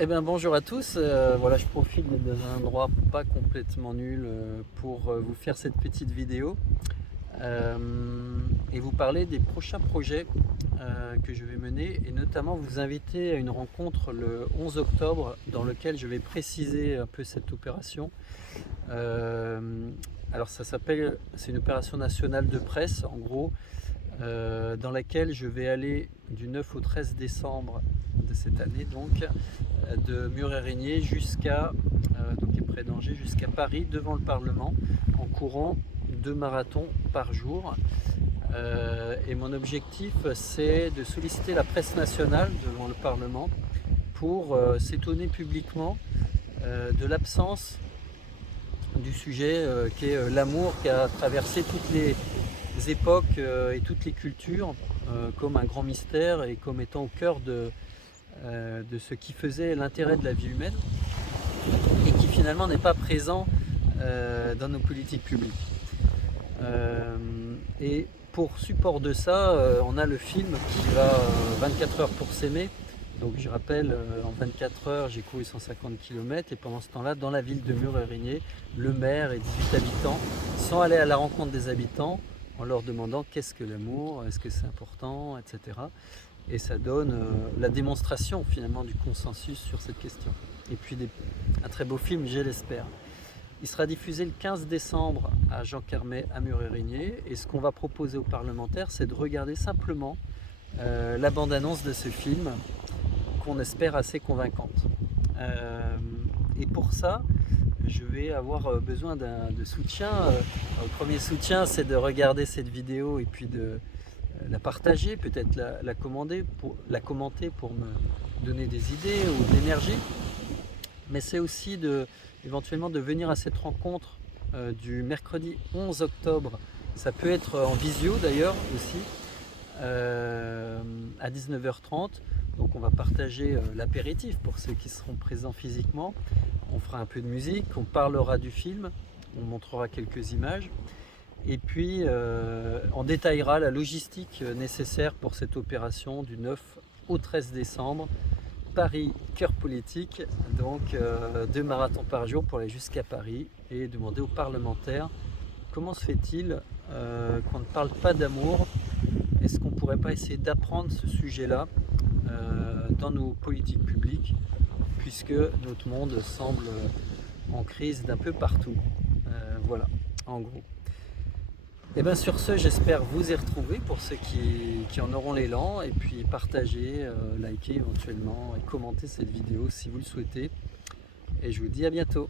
Eh bien bonjour à tous, voilà je profite d'être dans un endroit pas complètement nul pour vous faire cette petite vidéo et vous parler des prochains projets que je vais mener et notamment vous inviter à une rencontre le 11 octobre dans lequel je vais préciser un peu cette opération. Alors ça s'appelle, c'est une opération nationale de presse en gros, dans laquelle je vais aller du 9 au 13 décembre de cette année donc de Mur-Érigné jusqu'à donc près d'Angers jusqu'à Paris devant le Parlement en courant 2 marathons par jour. Et mon objectif c'est de solliciter la presse nationale devant le Parlement pour s'étonner publiquement de l'absence du sujet qui est l'amour qui a traversé toutes les époques et toutes les cultures comme un grand mystère et comme étant au cœur de ce qui faisait l'intérêt de la vie humaine et qui finalement n'est pas présent dans nos politiques publiques. Et pour support de ça, on a le film qui va 24 heures pour s'aimer. Donc je rappelle, en 24 heures, j'ai couru 150 km et pendant ce temps-là, dans la ville de Mur-Érigné, le maire et 18 habitants sont allés à la rencontre des habitants en leur demandant qu'est-ce que l'amour, est-ce que c'est important, etc. Et ça donne la démonstration finalement du consensus sur cette question. Et puis un très beau film, je l'espère. Il sera diffusé le 15 décembre à Jean Carmet à Mur-Érigné et ce qu'on va proposer aux parlementaires, c'est de regarder simplement la bande-annonce de ce film qu'on espère assez convaincante. Et pour ça, je vais avoir besoin de soutien. Le premier soutien, c'est de regarder cette vidéo et puis de la partager, peut-être la commenter pour me donner des idées ou de l'énergie. Mais c'est aussi éventuellement de venir à cette rencontre du mercredi 11 octobre. Ça peut être en visio d'ailleurs aussi, à 19h30. Donc on va partager l'apéritif pour ceux qui seront présents physiquement. On fera un peu de musique, on parlera du film, on montrera quelques images. Et puis on détaillera la logistique nécessaire pour cette opération du 9 au 13 décembre. Paris, cœur politique, donc 2 marathons par jour pour aller jusqu'à Paris et demander aux parlementaires comment se fait-il qu'on ne parle pas d'amour. Est-ce qu'on ne pourrait pas essayer d'apprendre ce sujet-là dans nos politiques publiques puisque notre monde semble en crise d'un peu partout. Voilà, en gros. Et bien sur ce, j'espère vous y retrouver pour ceux qui en auront l'élan et puis partager, liker éventuellement et commenter cette vidéo si vous le souhaitez. Et je vous dis à bientôt.